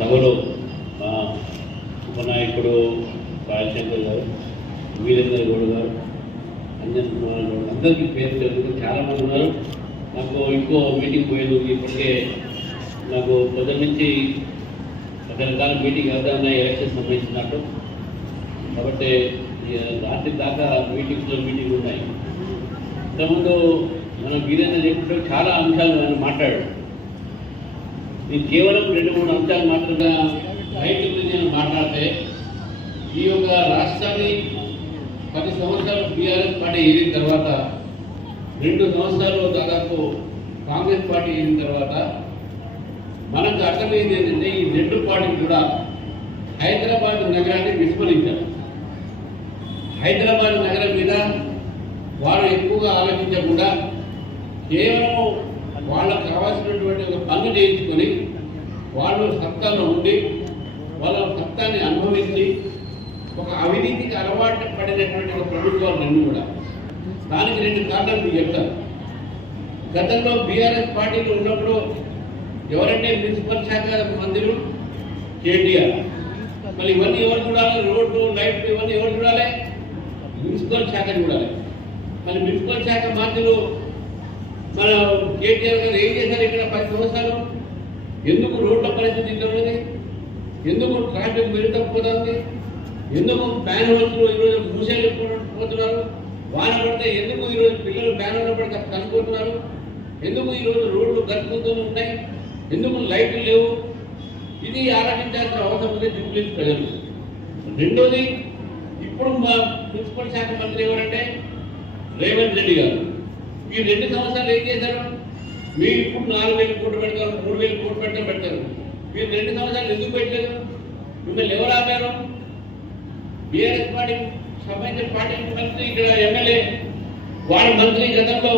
సభలో మా ఉపనాయకుడు రాజశేఖర్ గారు వీరేంద్ర గౌడ్ గారు అంజన్ కుమార్ గౌడ్ అందరికీ పేరు చాలా చాలామంది ఉన్నారు. నాకు ఇంకో మీటింగ్ పోయేది ఇప్పటికే నాకు పొద్దు నుంచి రకరకాల మీటింగ్ వెళ్తామన్నా ఎలక్షన్ సంబంధించినట్టు కాబట్టి రాత్రి దాకా మీటింగ్స్లో మీటింగ్ ఉన్నాయి. ఇంతకుముందు మనం వీరేంద్ర చెప్పినప్పుడు చాలా అంశాలు మాట్లాడారు మాట్లాడాడు. నేను కేవలం రెండు మూడు అంశాలు మాత్రమే రైతు గురించి నేను మాట్లాడితే ఈ యొక్క రాష్ట్రాన్ని పది సంవత్సరాలు బీఆర్ఎస్ పార్టీ ఏరిన తర్వాత రెండు సంవత్సరాలు దాదాపు కాంగ్రెస్ పార్టీ అయిన తర్వాత మనకు అర్థమైంది ఏంటంటే ఈ రెండు పార్టీలు కూడా హైదరాబాద్ నగరాన్ని విస్మరించారు. హైదరాబాద్ నగరం మీద వారు ఎక్కువగా ఆలోచించకుండా కేవలం వాళ్ళకు కావాల్సినటువంటి ఒక పనులు చేయించుకొని వాళ్ళు సత్తాలో ఉండి వాళ్ళ సత్తాన్ని అనుభవించి ఒక అవినీతికి అలవాటు పడినటువంటి ఒక ప్రభుత్వాలు రెండు కూడా. దానికి రెండు కారణాలు మీకు చెప్తాను. గతంలో బీఆర్ఎస్ పార్టీలో ఉన్నప్పుడు ఎవరంటే మున్సిపల్ శాఖ మంత్రులు? కేటీఆర్. మళ్ళీ ఇవన్నీ ఎవరు చూడాలి? రోడ్లు లైట్లు ఇవన్నీ ఎవరు చూడాలి? మున్సిపల్ శాఖ చూడాలి. మళ్ళీ మున్సిపల్ శాఖ మంత్రులు మన కేటీఆర్ గారు ఏం చేశారు ఇక్కడ పది సంవత్సరాలు? ఎందుకు రోడ్ల పరిస్థితి ఇంత ఉన్నది? ఎందుకు ట్రాఫిక్ మెరుగుతపోతుంది ఎందుకు బ్యాన్ హోల్స్లో ఈరోజు మూసేలు పోతున్నారు? వాన పడితే ఎందుకు ఈరోజు పిల్లలు బ్యానర్లు పడితే కనుక్కుంటున్నారు? ఎందుకు ఈరోజు రోడ్లు కలుపుతూ ఉంటాయి ఎందుకు లైట్లు లేవు? ఇది ఆలోచించాల్సిన అవసరం ఉంది జూబ్లీస్ ప్రజలు. రెండోది ఇప్పుడు మా ప్రిన్సిపల్ శాఖ మంత్రి ఎవరంటే రేవంత్ రెడ్డి గారు. ఈ రెండు సంవత్సరాలు ఏం చేశారు? మీరు ఇప్పుడు నాలుగు వేలు కోట్లు పెడతారు మూడు వేలు కోట్లు పెట్టడం పెడతారు. మీరు రెండు సంవత్సరాలు ఎందుకు పెట్టలేదు? మిమ్మల్ని ఎవరు ఆపారు? బీఆర్ఎస్ పార్టీ సంబంధించిన పార్టీ మంత్రి ఇక్కడ ఎమ్మెల్యే వారి మంత్రి గతంలో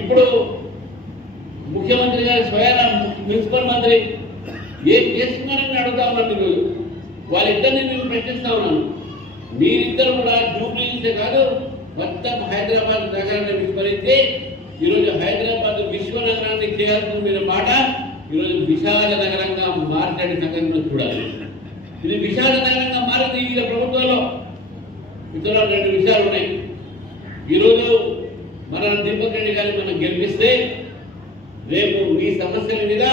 ఇప్పుడు ముఖ్యమంత్రి గారి స్వయాన మున్సిపల్ మంత్రి ఏం చేస్తున్నారని అడుగుతా ఉన్నాను ఈరోజు. వాళ్ళిద్దరిని నేను ప్రశ్నిస్తా ఉన్నాను. మీరిద్దరు కూడా జూబ్లీ కాదు మొత్తం హైదరాబాద్ నగరాన్ని విస్మరించి ఈరోజు హైదరాబాద్ విశ్వ నగరాన్ని చేయాల్సిన మీరు మాట ఈరోజు విశాల నగరంగా మార్చడి నగరంలో చూడాలి. ఇది విశాల నగరంగా మారింది వివిధ ప్రభుత్వాల్లో ఇతరులు రెండు విషయాలు ఉన్నాయి. ఈరోజు మన దీపక్ రెడ్డి గారిని మనం గెలిపిస్తే రేపు ఈ సమస్యల మీద